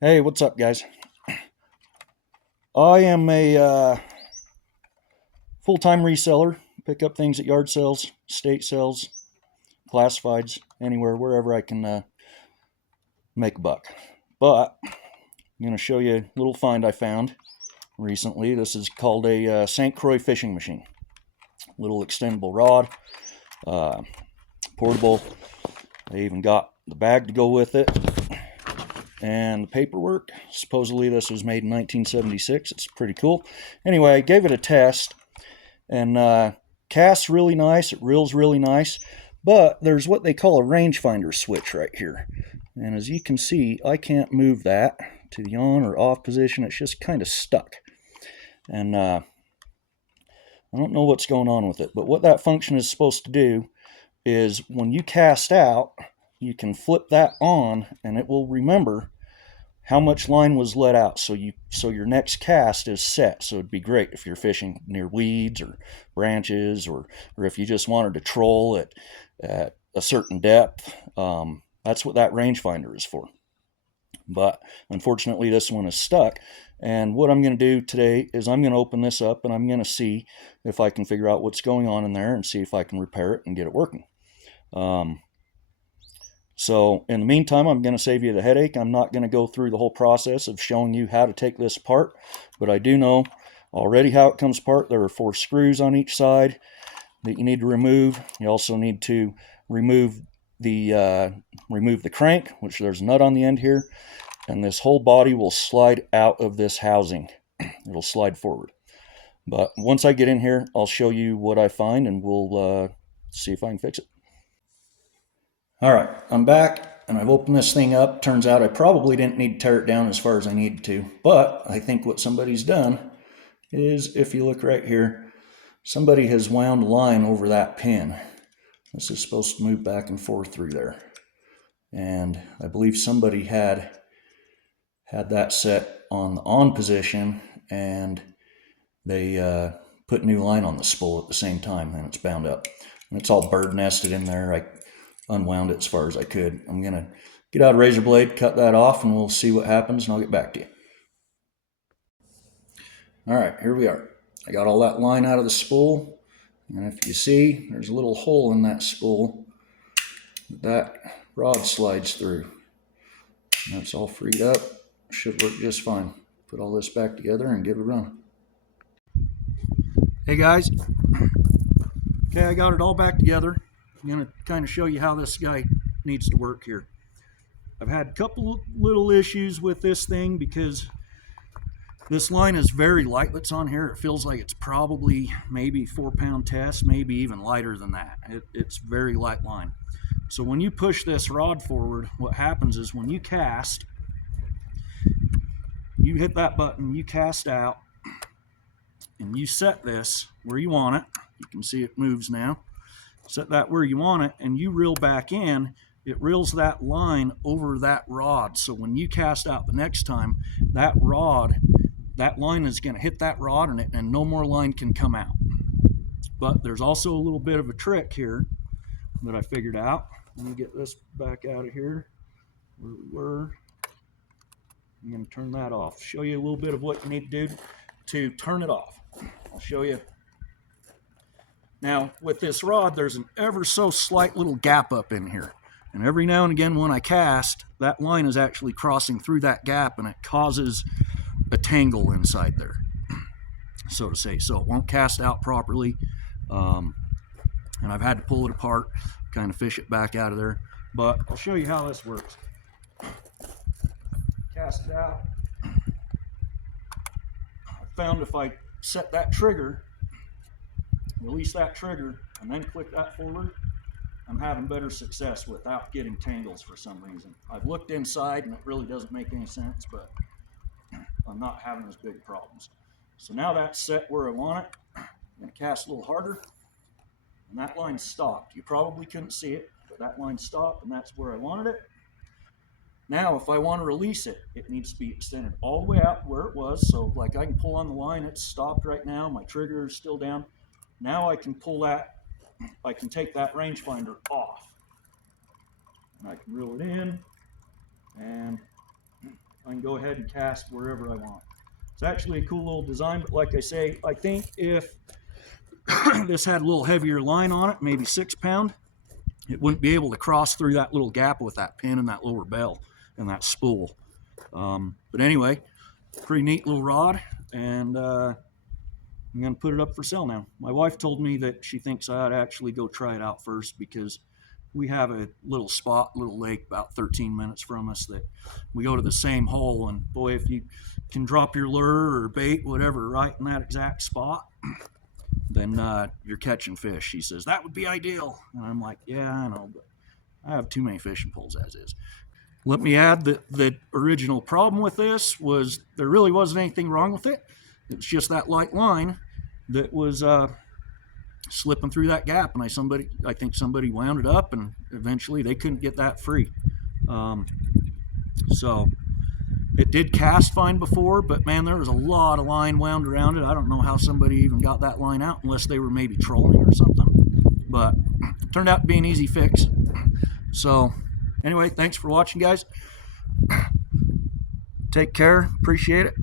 Hey, what's up, guys? I am a full-time reseller. Pick up things at yard sales, state sales, classifieds, anywhere, wherever I can make a buck. But I'm going to show you a little find I found recently. This is called a St. Croix fishing machine. Little extendable rod, uh, portable. They even got the bag to go with it. And the paperwork, supposedly this was made in 1976. It's pretty cool. Anyway, I gave it a test, and casts really nice. It reels really nice, but there's what they call a rangefinder switch right here. And as you can see, I can't move that to the on or off position. It's just kind of stuck. And I don't know what's going on with it, but what that function is supposed to do is when you cast out, you can flip that on and it will remember how much line was let out, so your next cast is set. So it'd be great if you're fishing near weeds or branches, or if you just wanted to troll at a certain depth. That's what that rangefinder is for. But unfortunately, this one is stuck. And what I'm going to do today is I'm going to open this up and I'm going to see if I can figure out what's going on in there and see if I can repair it and get it working. So in the meantime, I'm going to save you the headache. I'm not going to go through the whole process of showing you how to take this apart, but I do know already how it comes apart. There are 4 screws on each side that you need to remove. You also need to remove the crank, which there's a nut on the end here, and this whole body will slide out of this housing. It'll slide forward. But once I get in here, I'll show you what I find, and we'll see if I can fix it. All right, I'm back and I've opened this thing up. Turns out I probably didn't need to tear it down as far as I needed to, but I think what somebody's done is, if you look right here, somebody has wound line over that pin. This is supposed to move back and forth through there. And I believe somebody had that set on the on position, and they put new line on the spool at the same time, and it's bound up. And it's all bird nested in there. I unwound it as far as I could. I'm going to get out a razor blade, cut that off, and we'll see what happens, and I'll get back to you. All right, here we are. I got all that line out of the spool, and if you see, there's a little hole in that spool that rod slides through. And that's all freed up. Should work just fine. Put all this back together and give it a run. Hey guys. Okay, I got it all back together. I'm going to kind of show you how this guy needs to work here. I've had a couple little issues with this thing because this line is very light that's on here. It feels like it's probably maybe 4-pound test, maybe even lighter than that. It's very light line. So when you push this rod forward, what happens is when you cast, you hit that button, you cast out, and you set this where you want it. You can see it moves now. Set that where you want it, and you reel back in. It reels that line over that rod. So when you cast out the next time, that line is going to hit that rod, and no more line can come out. But there's also a little bit of a trick here that I figured out. Let me get this back out of here where we were. I'm going to turn that off. Show you a little bit of what you need to do to turn it off. I'll show you. Now, with this rod, there's an ever so slight little gap up in here. And every now and again when I cast, that line is actually crossing through that gap, and it causes a tangle inside there, so to say. So it won't cast out properly. And I've had to pull it apart, kind of fish it back out of there. But I'll show you how this works. Cast it out. I found if I set that trigger, release that trigger, and then click that forward, I'm having better success without getting tangles for some reason. I've looked inside and it really doesn't make any sense, but I'm not having as big problems. So now that's set where I want it. I'm going to cast a little harder, and that line stopped. You probably couldn't see it, but that line stopped, and that's where I wanted it. Now if I want to release it, it needs to be extended all the way out where it was. So like I can pull on the line, it's stopped right now, my trigger is still down. Now I can pull that, I can take that rangefinder off. And I can reel it in, and I can go ahead and cast wherever I want. It's actually a cool little design, but like I say, I think if this had a little heavier line on it, maybe 6 pound, it wouldn't be able to cross through that little gap with that pin and that lower bell and that spool. But anyway, pretty neat little rod, and I'm going to put it up for sale now. My wife told me that she thinks I ought to actually go try it out first, because we have a little lake about 13 minutes from us that we go to the same hole, and boy, if you can drop your lure or bait, whatever, right in that exact spot, then you're catching fish. She says, that would be ideal. And I'm like, yeah, I know, but I have too many fishing poles as is. Let me add that the original problem with this was there really wasn't anything wrong with it. It was just that light line that was slipping through that gap, and I think somebody wound it up, and eventually they couldn't get that free. So it did cast fine before, but man, there was a lot of line wound around it. I don't know how somebody even got that line out, unless they were maybe trolling or something, but it turned out to be an easy fix. So anyway, thanks for watching, guys. Take care. Appreciate it.